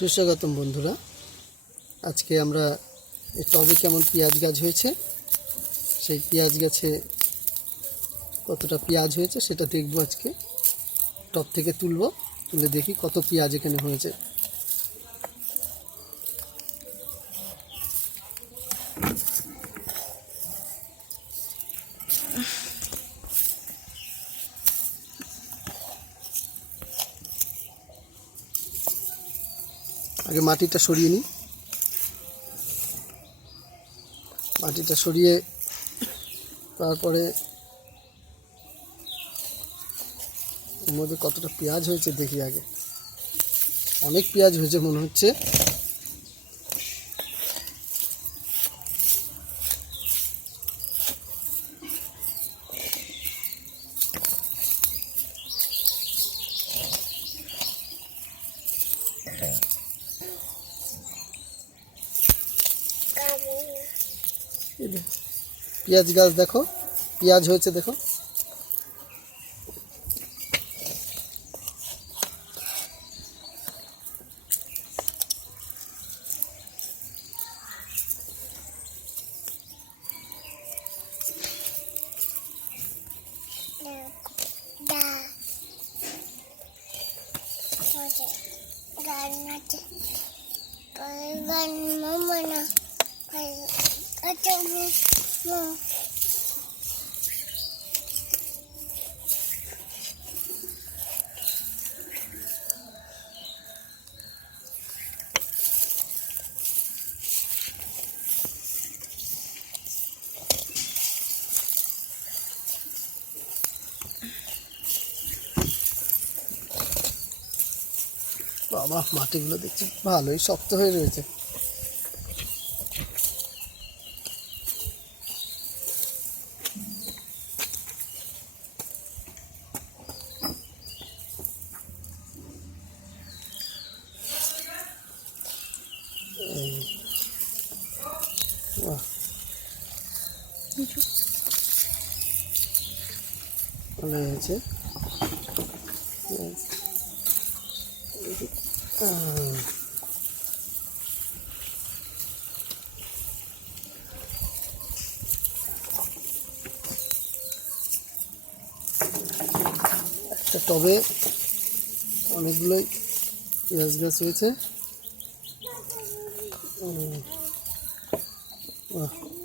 সুস্বাগতম বন্ধুরা। আজকে আমরা এই টবে কেমন পেঁয়াজ গাছ হয়েছে, সেই পেঁয়াজ গাছে কতটা পেঁয়াজ হয়েছে সেটা দেখব আজকে। টপ থেকে তুলব, তুলে দেখি কত পেঁয়াজ এখানে হয়েছে। আগে মাটিটা সরিয়ে নিই। মাটিটা সরিয়ে তারপরে মধ্যে কতটা পেঁয়াজ হয়েছে দেখি আগে। অনেক পেঁয়াজ হয়েছে মনে হচ্ছে। পেঁয়াজ গাছ দেখো। পেঁয়াজ হয়েছে দেখো। Gánate. বাবা মাটিগুলো দেখছি ভালোই শক্ত হয়ে রয়েছে। ভালো হয়েছে। একটা টবে অনেকগুলো পেঁয়াজ গাছ হয়েছে 嗯。